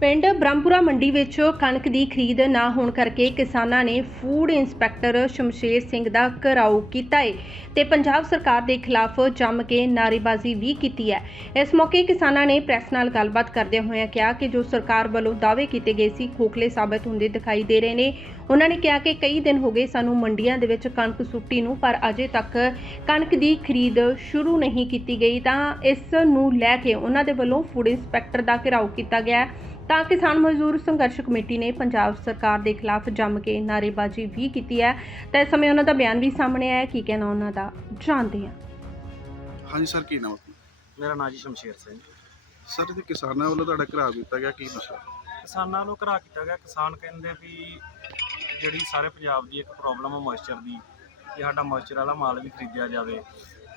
ਪਿੰਡ ਬ੍ਰਹਮਪੁਰਾ ਮੰਡੀ ਵਿੱਚ ਕਣਕ ਦੀ ਖਰੀਦ ਨਾ ਹੋਣ ਕਰਕੇ ਕਿਸਾਨਾਂ ਨੇ ਫੂਡ ਇੰਸਪੈਕਟਰ ਸ਼ਮਸ਼ੇਰ ਸਿੰਘ ਦਾ ਘਿਰਾਓ ਕੀਤਾ ਹੈ ਤੇ ਪੰਜਾਬ ਸਰਕਾਰ ਦੇ ਖਿਲਾਫ ਜੰਮ ਕੇ ਨਾਅਰੇਬਾਜ਼ੀ ਵੀ ਕੀਤੀ ਹੈ। ਇਸ ਮੌਕੇ ਕਿਸਾਨਾਂ ਨੇ ਪ੍ਰੈਸ ਨਾਲ ਗੱਲਬਾਤ ਕਰਦੇ ਹੋਏ ਕਿਹਾ ਕਿ ਜੋ ਸਰਕਾਰ ਵੱਲੋਂ ਦਾਅਵੇ ਕੀਤੇ ਗਏ ਸੀ, ਖੋਖਲੇ ਸਾਬਤ ਹੁੰਦੇ ਦਿਖਾਈ ਦੇ ਰਹੇ ਨੇ। ਉਹਨਾਂ ਨੇ ਕਿਹਾ ਕਿ ਕਈ ਦਿਨ ਹੋ ਗਏ ਸਾਨੂੰ ਮੰਡੀਆਂ ਦੇ ਵਿੱਚ ਕਣਕ ਸੁੱਟੀ ਨੂੰ, ਪਰ ਅਜੇ ਤੱਕ ਕਣਕ ਦੀ ਖਰੀਦ ਸ਼ੁਰੂ ਨਹੀਂ ਕੀਤੀ ਗਈ। ਤਾਂ ਇਸ ਨੂੰ ਲੈ ਕੇ ਉਹਨਾਂ ਦੇ ਵੱਲੋਂ ਫੂਡ ਇੰਸਪੈਕਟਰ ਦਾ ਘਿਰਾਓ ਕੀਤਾ ਗਿਆ। ਤਾਂ ਕਿਸਾਨ ਮਜ਼ਦੂਰ ਸੰਘਰਸ਼ ਕਮੇਟੀ ਨੇ ਪੰਜਾਬ ਸਰਕਾਰ ਦੇ ਖਿਲਾਫ ਜੰਮ ਕੇ ਨਾਅਰੇਬਾਜ਼ੀ ਵੀ ਕੀਤੀ ਹੈ। ਤਾਂ ਇਸ ਸਮੇਂ ਉਹਨਾਂ ਦਾ ਬਿਆਨ ਵੀ ਸਾਹਮਣੇ ਆਇਆ ਹੈ। ਕੀ ਕਹਿਣਾ ਉਹਨਾਂ ਦਾ? ਜਾਣਦੇ ਹਾਂ। ਹਾਂਜੀ ਸਰ ਕੀ ਨਾਮ ਆਪਣਾ? ਮੇਰਾ ਨਾਂ ਜੀ ਸ਼ਮਸ਼ੇਰ ਸਿੰਘ। ਸਰ ਇਹ ਕਿਸਾਨਾਂ ਵੱਲੋਂ ਤੁਹਾਡਾ ਘਰਾਵ ਕੀਤਾ ਗਿਆ ਕੀ ਮਸਲਾ ਕਿਸਾਨਾਂ ਨੂੰ ਘਰਾ ਕੀਤਾ ਗਿਆ। ਕਿਸਾਨ ਕਹਿੰਦੇ ਵੀ ਜਿਹੜੀ ਸਾਰੇ ਪੰਜਾਬ ਦੀ ਇੱਕ ਪ੍ਰੋਬਲਮ ਹੈ ਮੋਇਸਚਰ ਦੀ ਕਿ ਸਾਡਾ ਮੋਇਸਚਰ ਵਾਲਾ ਮਾਲ ਵੀ ਖਰੀਦਿਆ ਜਾਵੇ।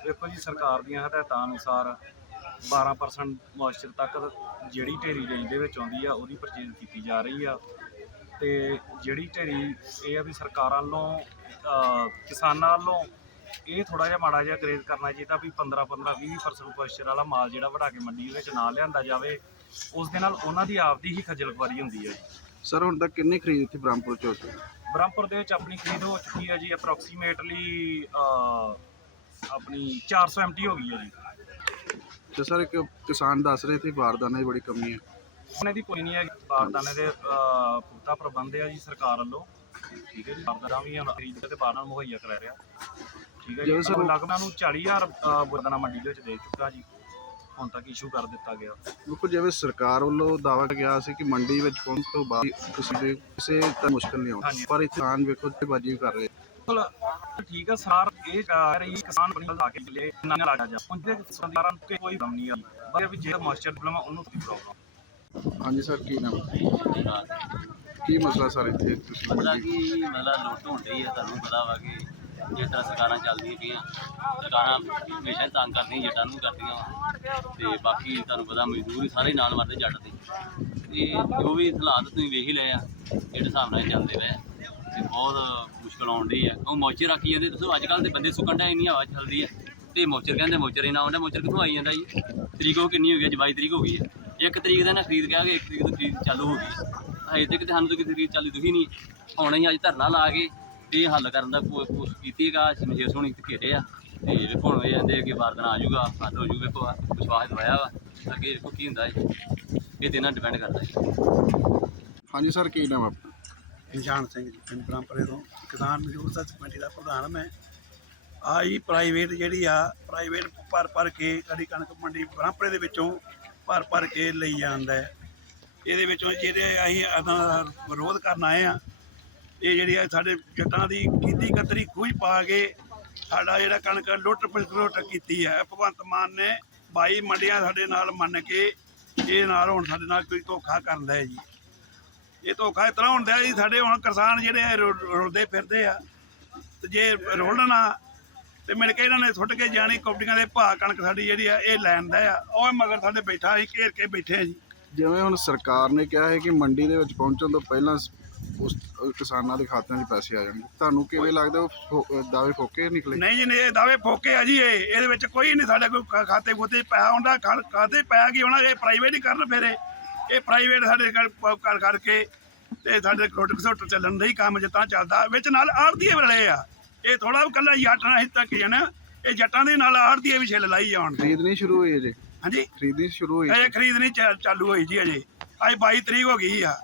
ਦੇਖੋ ਜੀ ਸਰਕਾਰ ਦੀਆਂ ਹਦਾਇਤਾਂ ਅਨੁਸਾਰ 12% ਮੋਇਸਚਰ ਤੱਕ ਜਿਹੜੀ ਢੇਰੀ ਰੇਂਜ ਦੇ ਵਿੱਚ ਆਉਂਦੀ ਆ ਉਹਦੀ ਪਰਚੇਜ਼ ਕੀਤੀ ਜਾ ਰਹੀ ਆ। ਤੇ ਜਿਹੜੀ ਢੇਰੀ ਇਹ ਆ ਵੀ ਸਰਕਾਰਾਂ ਵੱਲੋਂ ਕਿਸਾਨਾਂ ਵੱਲੋਂ ਇਹ ਥੋੜਾ ਜਿਹਾ ਮਾੜਾ ਜਿਹਾ ਗਰੇਜ਼ ਕਰਨਾ ਚਾਹੀਦਾ ਵੀ 15 15 20% ਮੋਇਸਚਰ ਵਾਲਾ ਮਾਲ ਜਿਹੜਾ ਵੜਾ ਕੇ ਮੰਡੀ ਦੇ ਵਿੱਚ ਨਾ ਲਿਆਂਦਾ ਜਾਵੇ ਉਸ ਦੇ ਨਾਲ ਉਹਨਾਂ ਦੀ ਆਪਦੀ ਹੀ ਖੱਜਲ ਖੁਆਰੀ ਹੁੰਦੀ ਹੈ ਸਰ ਹੁਣ ਤੱਕ ਕਿੰਨੀ ਖਰੀਦ ਇੱਥੇ ਬ੍ਰਹਮਪੁਰ ਚ ਹੋ ਚੁੱਕੀ ਹੈ? ਬ੍ਰਹਮਪੁਰ ਦੇ ਵਿੱਚ ਆਪਣੀ ਖਰੀਦ ਹੋ ਚੁੱਕੀ ਹੈ ਜੀ ਅਪਰੋਕਸੀਮੇਟਲੀ ਆਪਣੀ 400 ਐਮਟੀ ਹੋ ਗਈ ਹੈ ਜੀ। ਤੇ ਸਰ ਇੱਕ ਕਿਸਾਨ ਦੱਸ ਰਹੇ ਸੀ ਬਾਰਦਾਨੇ ਦੀ ਬੜੀ ਕਮੀ ਹੈ। ਉਹਨੇ ਦੀ ਕੋਈ ਨਹੀਂ ਹੈ ਬਾਰਦਾਨੇ ਦੇ ਅਹ, ਪੁਖਤਾ ਪ੍ਰਬੰਧ ਹੈ ਜੀ ਸਰਕਾਰ ਵੱਲੋਂ। ਠੀਕ ਹੈ ਜੀ ਬਾਰਦਾਨਾ ਵੀ ਹੁਣ ਖਰੀਦ ਤੇ ਨਾਲ ਮੁਹੱਈਆ ਕਰਾ ਰਿਹਾ। ਠੀਕ ਹੈ ਜੀ ਜਦੋਂ ਸਰ- ਲਗਭਗ ਨੂੰ 40000 ਅਹ, ਬਾਰਦਾਨਾ ਮੰਡੀ ਦੇ ਵਿੱਚ ਦੇ ਚੁੱਕਾ ਜੀ। ਹੁਣ ਤੱਕ ਇਸ਼ੂ ਕਰ ਦਿੱਤਾ ਗਿਆ। ਦੇਖੋ ਜਿਵੇਂ ਸਰਕਾਰ ਵੱਲੋਂ ਦਾਅਵਾ ਗਿਆ ਸੀ ਕਿ ਮੰਡੀ ਵਿੱਚ ਪਹੁੰਚ ਤੋਂ ਬਾਅਦ ਕਿਸੇ ਦੇ ਕਿਸੇ ਤਾਂ ਮੁਸ਼ਕਲ ਨਹੀਂ ਆਉਂਦੀ ਹਾਂਜੀ। ਪਰ ਇੱਥੇ ਕਿਸਾਨ ਵੇਖੋ ਤੇ ਬਾਜੀ ਕਰ ਰਹੇ। ਬਿਲਕੁਲ ਠੀਕ ਹੈ ਸਾਰ ਇਹ ਕਹਿ ਰਹੀ ਕਿਸਾਨ ਬਣੀ ਲਾ ਕੇ ਲੈ ਨਾ ਲੱਗਾ ਜਾ। ਉਹਦੇ ਸਰਕਾਰਾਂ ਨੂੰ ਕੋਈ ਪ੍ਰੋਬਲਮ ਨਹੀਂ ਆ ਬਸ ਵੀ ਜਿਹੜਾ ਮੋਇਸਚਰ ਪ੍ਰੋਬਲਮ ਆ ਉਹਨੂੰ ਕੋਈ ਪ੍ਰੋਬਲਮ ਹਾਂਜੀ ਸਰ ਕੀ ਨਾਮ? ਕੀ ਮਸਲਾ ਸਰ ਇੱਥੇ ਤੁਸੀਂ ਮੰਡੀ ਕਿ ਮਤਲਬ ਲੁੱਟ ਹੋਣ ਡਈ ਹੈ ਤੁਹਾਨੂੰ ਪਤਾ ਵਾ ਕਿ ਜਿਸ ਤਰ੍ਹਾਂ ਸਰਕਾਰਾਂ ਚੱਲਦੀਆਂ ਪਈਆਂ ਸਰਕਾਰਾਂ ਹਮੇਸ਼ਾ ਤੰਗ ਕਰਦੀਆਂ ਜੱਟਾਂ ਨੂੰ ਕਰਦੀਆਂ ਵਾ। ਤੇ ਬਾਕੀ ਤੁਹਾਨੂੰ ਪਤਾ ਮਜ਼ਦੂਰ ਹੀ ਸਾਰੇ ਨਾਲ ਮਰਦੇ ਜੱਟ ਦੇ। ਤੇ ਜੋ ਵੀ ਹਾਲਾਤ ਤੁਸੀਂ ਵੇਖ ਹੀ ਲਏ ਆ ਜਿਹੜੇ ਹਿਸਾਬ ਨਾਲ ਚੱਲਦੇ ਪਏ ਆ, ਤੇ ਬਹੁਤ ਮੁਸ਼ਕਲ ਆਉਣ ਡਈ ਆ। ਉਹ ਮੌਚੇ ਰੱਖੀ ਜਾਂਦੇ, ਦੱਸੋ ਅੱਜ ਕੱਲ ਦੇ ਬੰਦੇ ਸੁੱਕਣ ਡਿਆ ਇੰਨੀ ਹਵਾ ਚੱਲਦੀ ਆ। ਤੇ ਮੌਚਰ ਕਹਿੰਦੇ ਮੌਚਰ ਹੀ ਆਉਂਦਾ, ਮੌਚਰ ਕਿੱਥੋਂ ਆਈ ਜਾਂਦਾ ਜੀ? ਤਰੀਕ ਉਹ ਕਿੰਨੀ ਹੋ ਗਈ, ਅੱਜ 22 ਤਰੀਕ ਹੋ ਗਈ ਆ। ਇੱਕ ਤਰੀਕ ਦਾ ਨਾ ਖਰੀਦ ਗਿਆ ਕਿ ਇੱਕ ਤਰੀਕ ਤੋਂ ਖਰੀਦ ਚਾਲੂ ਹੋ ਗਈ ਅਜੇ ਤੱਕ ਤੇ ਸਾਨੂੰ ਤਾਂ ਕਿਸੇ ਖਰੀਦ ਚਾਲੂ ਦੁਖੀ ਨਹੀਂ ਹੁਣ ਅਸੀਂ ਅੱਜ ਧਰਨਾ ਲਾ ਕੇ ਤੇ ਇਹ ਹੱਲ ਕਰਨ ਦਾ ਕੋਸ਼ਿਸ਼ ਕੀਤੀ ਹੈਗਾ ਸਮਝੇ ਸੋਣੀ ਤੇ ਘੇਰੇ ਆ। ਤੇ ਵੇਖੋ ਹੁਣ ਇਹ ਜਾਂਦੇ ਕਿ ਵਾਰਦਨ ਆ ਜਾਊਗਾ ਹੱਲ ਹੋ ਜਾਊਗਾ, ਵੇਖੋ ਵਿਸ਼ਵਾਸ ਦਵਾਇਆ ਵਾ। ਅੱਗੇ ਵੇਖੋ ਕੀ ਹੁੰਦਾ ਜੀ। ਇਹ ਤੇ ਨਾਲ ਡਿਪੈਂਡ ਕਰਦਾ ਜੀ। ਹਾਂਜੀ ਸਰ ਕੀ ਨਾਮ ਆਪਣਾ? ਨਿਸ਼ਾਨ ਸਿੰਘ ਜੀ, ਪਿੰਡ ਬ੍ਰਹਮਪੁਰੇ ਤੋਂ। ਕਿਸਾਨ ਮਜ਼ਦੂਰ ਸੰਘ ਕਮੇਟੀ ਦਾ ਪ੍ਰਧਾਨ ਮੈਂ। ਆਹੀ ਪ੍ਰਾਈਵੇਟ ਜਿਹੜੀ ਆ ਪ੍ਰਾਈਵੇਟ ਭਰ ਭਰ ਕੇ ਸਾਡੀ ਕਣਕ ਮੰਡੀ ਬ੍ਰਹਮਪੁਰੇ ਦੇ ਵਿੱਚੋਂ ਭਰ ਭਰ ਕੇ ਲਈ ਜਾਂਦਾ ਹੈ। ਇਹਦੇ ਵਿੱਚੋਂ ਜਿਹੜੇ ਅਸੀਂ ਅਦਾਂ ਵਿਰੋਧ ਕਰਨ ਆਏ ਆ ਇਹ ਜਿਹੜੀ ਆ ਸਾਡੇ ਜੱਟਾਂ ਦੀ ਕੀਤੀ ਕਤਰੀ ਖੂਹ ਪਾ ਕੇ ਸਾਡਾ ਜਿਹੜਾ ਕਣਕ ਲੁੱਟ ਪਲਟ ਕੀਤੀ ਹੈ। ਭਗਵੰਤ ਮਾਨ ਨੇ 22 ਮੰਡੀਆਂ ਸਾਡੇ ਨਾਲ ਮੰਨ ਕੇ, ਇਹ ਨਾਲ ਹੁਣ ਸਾਡੇ ਨਾਲ ਕੋਈ ਧੋਖਾ ਕਰਦਾ ਹੈ ਜੀ। ਇਹ ਧੋਖਾ ਇਸ ਤਰ੍ਹਾਂ ਹੁੰਦਾ ਜੀ ਸਾਡੇ ਹੁਣ ਕਿਸਾਨ ਜਿਹੜੇ ਆ ਰੁਲਦੇ ਫਿਰਦੇ ਆ। ਤੇ ਜੇ ਰੋਲਣਾ ਤੇ ਮਿਲ ਕੇ ਇਹਨਾਂ ਨੇ ਸੁੱਟ ਕੇ ਜਾਣੀ ਕੌਡੀਆਂ ਦੇ ਭਾਅ ਕਣਕ ਸਾਡੀ ਜਿਹੜੀ ਆ ਇਹ ਲੈਣ ਦਾ ਆ। ਉਹ ਮਗਰ ਸਾਡੇ ਬੈਠਾ ਅਸੀਂ ਘੇਰ ਕੇ ਬੈਠੇ ਆ ਜੀ। ਜਿਵੇਂ ਹੁਣ ਸਰਕਾਰ ਨੇ ਕਿਹਾ ਹੈ ਕਿ ਮੰਡੀ ਦੇ ਵਿੱਚ ਪਹੁੰਚਣ ਤੋਂ ਪਹਿਲਾਂ ਉਸ ਕਿਸਾਨਾਂ ਦੇ ਖਾਤਿਆਂ 'ਚ ਪੈਸੇ ਆ ਜਾਣਗੇ। ਤੁਹਾਨੂੰ ਕਿਵੇਂ ਲੱਗਦਾ ਉਹ ਦਾਅਵੇ ਫੋਕੇ ਨਿਕਲੇ? ਨਹੀਂ ਜੀ ਨਹੀਂ ਇਹ ਦਾਅਵੇ ਫੋਕੇ ਆ ਜੀ ਇਹ। ਇਹਦੇ ਵਿੱਚ ਕੋਈ ਨਹੀਂ ਸਾਡੇ ਕੋਈ ਖਾਤੇ ਖੋਤੇ ਪੈਸਾ ਹੁੰਦਾ ਖਾਤੇ ਪੈਸਾ ਕੀ ਹੋਣਾ ਇਹ ਪ੍ਰਾਈਵੇਟ ਹੀ ਕਰਨ ਫਿਰ ਇਹ ਪ੍ਰਾਈਵੇਟ ਸਾਡੇ ਕਰ ਕਰ- ਕਰਕੇ ਤੇ ਸਾਡੇ ਕੋਟ ਘਸੋਟ ਚੱਲਣ ਦਾ ਹੀ ਕੰਮ ਜਿੱਦਾਂ ਚੱਲਦਾ ਵਿੱਚ ਨਾਲ ਆੜਤੀਏ ਰਲੇ ਆ। ਇਹ ਥੋੜਾ ਕੱਲਾ ਜੱਟ ਨਾਲ ਹੀ ਤੱਕ ਜਾਣਾ ਇਹ ਜੱਟਾਂ ਦੇ ਨਾਲ ਆੜਤੀਏ ਵੀ ਛਿੱਲ ਲਾਈ ਜਾਣ। ਖਰੀਦ ਨਹੀਂ ਸ਼ੁਰੂ ਹੋਈ ਅਜੇ? ਹਾਂਜੀ। ਖਰੀਦੀ ਸ਼ੁਰੂ ਹੋਈ ਅਜੇ ਖਰੀਦ ਨਹੀਂ ਚਾ- ਚਾਲੂ ਹੋਈ ਜੀ ਅਜੇ। ਅੱਜ 22 ਤਰੀਕ ਹੋ ਗਈ ਆ।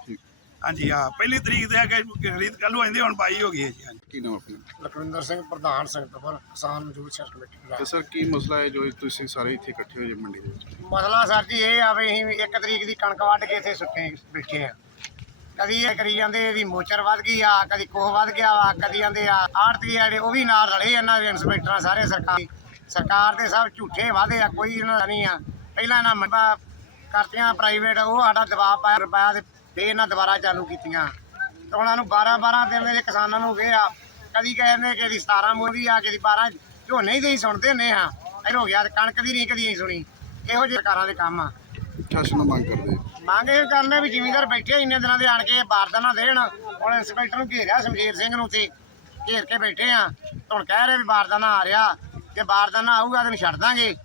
ਹਾਂਜੀ ਹਾਂ ਪਹਿਲੀ ਤਰੀਕ ਤੇ ਆ ਕੇ ਖਰੀਦ ਕੱਲ ਜਾਂਦੀ ਹੁਣ 22 ਹੋ ਗਈ ਹੈ ਜੀ ਹਾਂਜੀ। ਕੀ ਨਾਮ ਆਪਣਾ? ਲਖਵਿੰਦਰ ਸਿੰਘ ਪ੍ਰਧਾਨ ਸੰਗਤਪੁਰ ਕਿਸਾਨ ਮਜ਼ਦੂਰ ਸੰਘ ਕਮੇਟੀ ਦਾ ਤੇ ਸਰ ਕੀ ਮਸਲਾ ਹੈ ਜੋ ਤੁਸੀਂ ਸਾਰੇ ਇੱਥੇ ਇਕੱਠੇ ਹੋਏ ਜੇ ਮੰਡੀ ਦੇ ਵਿੱਚ? ਮਸਲਾ ਸਰ ਜੀ ਇਹ ਆ ਵੀ ਅਸੀਂ ਇੱਕ ਤਰੀਕ ਦੀ ਕਣਕ ਵੱਢ ਕੇ ਇੱਥੇ ਸੁੱਟੇ ਬੈਠੇ ਆ। ਕਦੀ ਇਹ ਕਰੀ ਜਾਂਦੇ ਇਹਦੀ ਮੋਚਰ ਵੱਧ ਗਈ ਆ ਕਦੀ ਕੋਹ ਵੱਧ ਗਿਆ ਵਾ ਕਦੀ ਜਾਂਦੇ ਆ ਆੜਤੀ ਜਿਹੜੇ ਉਹ ਵੀ ਨਾਲ ਰਲੇ ਇਹਨਾਂ ਦੇ ਇੰਸਪੈਕਟਰਾਂ ਸਾਰੇ ਸਰਕਾਰੀ ਸਰਕਾਰ ਦੇ ਸਭ ਝੂਠੇ ਵਾਅਦੇ ਆ ਕੋਈ ਇਹਨਾਂ ਦਾ ਨਹੀਂ ਆ। ਪਹਿਲਾਂ ਇਹਨਾਂ ਮੰਗਾ ਕਰਤੀਆਂ ਪ੍ਰਾਈਵੇਟ ਉਹ ਸਾਡਾ ਦਬਾਅ ਪਾਇਆ ਰੁਪਇਆ ਤੇ ਇਹਨਾਂ ਦੁਬਾਰਾ ਚਾਲੂ ਕੀਤੀਆਂ। ਤੇ ਉਹਨਾਂ ਨੂੰ 12 12 ਦਿਨ ਦੇ ਕਿਸਾਨਾਂ ਨੂੰ ਵੇ ਆ ਕਦੀ ਕਹਿੰਦੇ ਕਿ ਦੀ 17 ਮੋਦੀ ਆ ਕਿ ਦੀ 12 ਝੋਨੇ ਹੀ ਦੇ ਹੀ ਸੁਣਦੇ ਹੁੰਦੇ ਆ ਇਹ ਹੋ ਗਿਆ ਕਣਕ ਦੀ ਨਹੀਂ ਕਦੀ ਅਸੀਂ ਸੁਣੀ। ਇਹੋ ਜਿਹੇ ਸਰਕਾਰਾਂ ਦੇ ਕੰਮ ਆ। ਸ਼ਾਸਨ ਨੂੰ ਮੰਗ ਕਰਦੇ? ਮੰਗ ਇਹ ਕਰਨੇ ਵੀ ਜ਼ਿਮੀਂਦਾਰ ਬੈਠੇ ਇੰਨੇ ਦਿਨਾਂ ਦੇ ਆਣ ਕੇ ਬਾਰਦਾਨਾ ਦੇਣ। ਹੁਣ ਇੰਸਪੈਕਟਰ ਨੂੰ ਘੇਰਿਆ ਸਮਸ਼ੀਰ ਸਿੰਘ ਨੂੰ ਤੇ ਘੇਰ ਕੇ ਬੈਠੇ ਆ। ਹੁਣ ਕਹਿ ਰਹੇ ਵੀ ਬਾਰਦਾਨਾ ਆ ਰਿਹਾ। ਜੇ ਬਾਰਦਾਨਾ ਆਊਗਾ ਤਾਂ ਝੱਡ ਦਾਂਗੇ।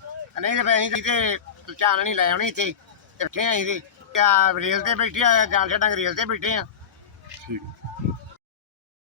ਨਹੀਂ ਤੇ ਫੇ ਅਸੀਂ ਤੇ ਚਾਨਣੀ ਲੈ ਆਉਣੀ ਇੱਥੇ। ਤੇ ਬੈਠੇ ਆਂ ਅਸੀਂ ਤੇ। ਆ ਰੇਲ ਤੇ ਬੈਠੇ ਆ ਜਾਲ ਛੱਡਾਂਗੇ ਰੇਲ ਤੇ ਬੈਠੇ ਆ। ਠੀਕ।